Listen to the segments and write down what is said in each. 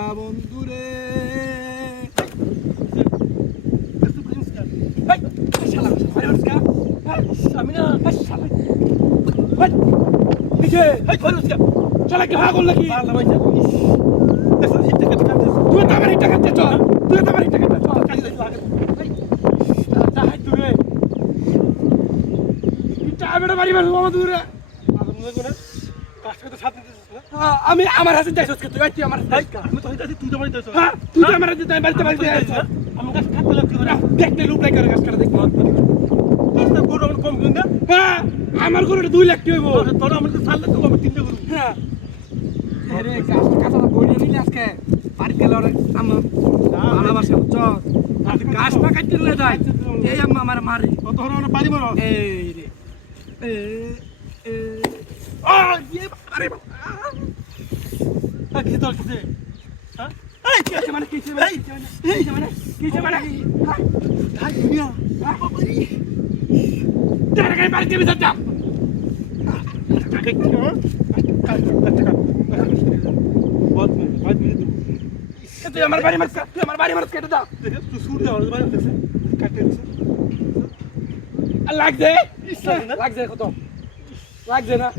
না বন্ধুরে আমি না চলা কি ভাগ করলো কি তুই তো আমার টাকা দিচ্ছ তুই তো আমার টাকা দিচ্ছ বাড়ি মারবো আমার দূরে আমি আমার হাতে যাইছ তুই তুই আমার তুই তো আমার হাতে যাই বাড়িতে বাড়িতে আমি গাছ কাটতে লাগছি দেখতে লুক লাইক গাছ কাটা দেখবো গরু আমার কম কিনা হ্যাঁ আমার গরুটা 2 লাখ টাকা হইব তোর আমার 4 লাখ টাকা আমার 3 টা গরু হ্যাঁ আরে গাছ কাটা বইরে নিলে আজকে বাড়ি গেল আমার ভালোবাসা বুঝছ আর গাছ না কাটতে দিলে যাই এই আম্মা আমার মারে কত হলো না বাড়ি মারো এই রে ये अरे কি তোর কিছে হ্যাঁ এই কি আছে মানে কিছে ভাই এই মানে কিছে মানে হাই দুনিয়া বাবারি তেরে গায়ে মার কে বিজাত যা তুই আমার বাড়ি মারছ তুই আমার বাড়ি মারছ কেটে দাও তুই সুর দে আমার বাড়ি মারছ কাটে লাগছে লাগছে কত লাগছে না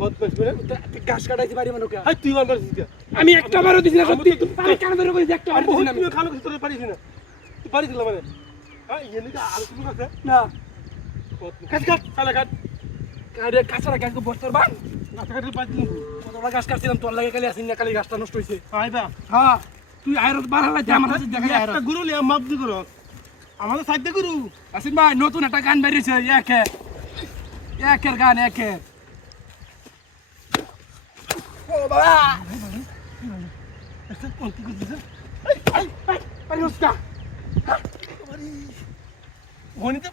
বহুত পেছনে গাছ কাটাইছি বাড়ি মানুষ হাই তুই মার মারছিস আমি একটা মারও দিছি না সত্যি আমি কেন ধরে কইছি একটা মারও দিছি না আমি খালো কিছু তোর পারিস না তুই পারিস না মানে হ্যাঁ ইয়ে নিকা আর কিছু আছে না কাট কাট চালা কাট আরে কাছাড়া গাছ তো বস্তর বান গাছ কাটতে পারি না কতটা গাছ কাটছিলাম তোর লাগে খালি আসিন না খালি গাছটা নষ্ট হইছে আইবা হ্যাঁ তুই আইরত বাড়ালা দে আমার কাছে দেখাই আইরত একটা গুরু লিয়া মাপ দি করো আমাদের সাইড দে গুরু আসিন ভাই নতুন একটা গান বেরিয়েছে একের গান একের ও বাবা একটা কোন কি করছিস এই পারি ওস্তা গণিত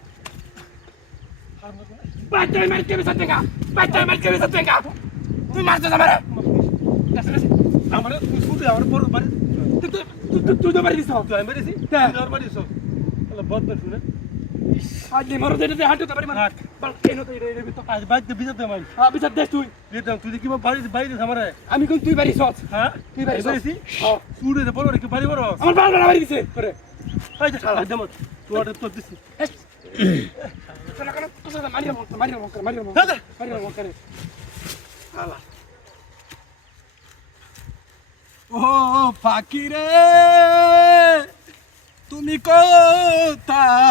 বাচ্চা মার কে বিসাতে গা বাচ্চা মার কে বিসাতে গা তুই মারছিস আমারে আমারে তুই শুধু আমার বড় বাড়ি তুই তো বাড়ি দিছ তুই আমি বাড়ি দিছি তুই আর বাড়ি দিছ আল্লাহ বহুত বেশ শুনে আজ নিমরো দেতে হাঁটতে পারি মানে বল কেন তো রে তো আজ বাইতে বিজাতে মাই হ্যাঁ বিজাত দেস তুই দিতাম তুই কি বাড়ি দিছ আমারে আমি কোন তুই বাড়ি সস হ্যাঁ তুই বাড়ি দিছি হ্যাঁ সুরে দে বড় কি বাড়ি বড় আমার বাড়ি দিছে করে এই যে শালা দেম তুই অর্ডার তো দিছি শালা কেন তো মারিয়া করে শালা ও ফাকিরে তুমি কোথায়